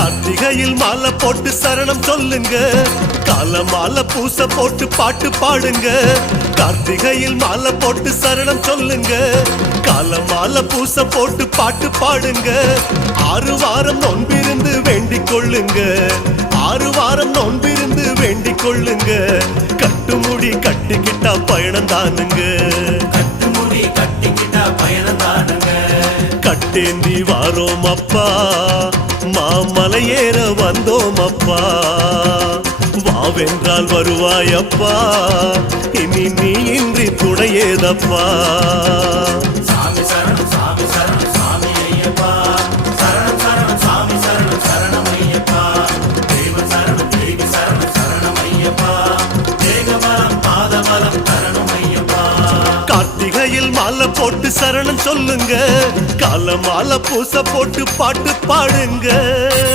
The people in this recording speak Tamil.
கார்த்திகையில் மாலை போட்டு சரணம் சொல்லுங்க, கால மாலை பூச போட்டு பாட்டு பாடுங்க. கார்த்திகையில் மாலை போட்டு சரணம் சொல்லுங்க, கால மாலை பூச போட்டு பாட்டு பாடுங்க. 6 வாரம் நோன்பிருந்து வேண்டிக் கொள்ளுங்க, 6 வாரம் நோன்பிருந்து வேண்டிக் கொள்ளுங்க. கட்டுமுடி கட்டிக்கிட்டா பயணம் தானுங்க, கட்டுமுடி கட்டிக்கிட்டா பயணம் தானுங்க. கட்டேந்தி வாரோம் அப்பா, மாமலை ஏற வந்தோம் அப்பா. வாவென்றால் வருவாயப்பா, இனி நீ இன்றி துணையேதப்பா. சாமி சரணம் சாமி சரணம் சாமி ஐயப்பா, சரணம் சரணம் சாமி சரணம் சரணம் ஐயப்பா. தெய்வ சரணம் தெய்வ சரணம் சரணம் ஐயப்பா, தேகபலம் பாதபலம் தரணும் ஐயப்பா. கார்த்திகையில் மாலை போட்டு சரணம் சொல்லுங்க, கால மாலை பூச போட்டு பாட்டு பாடுங்க.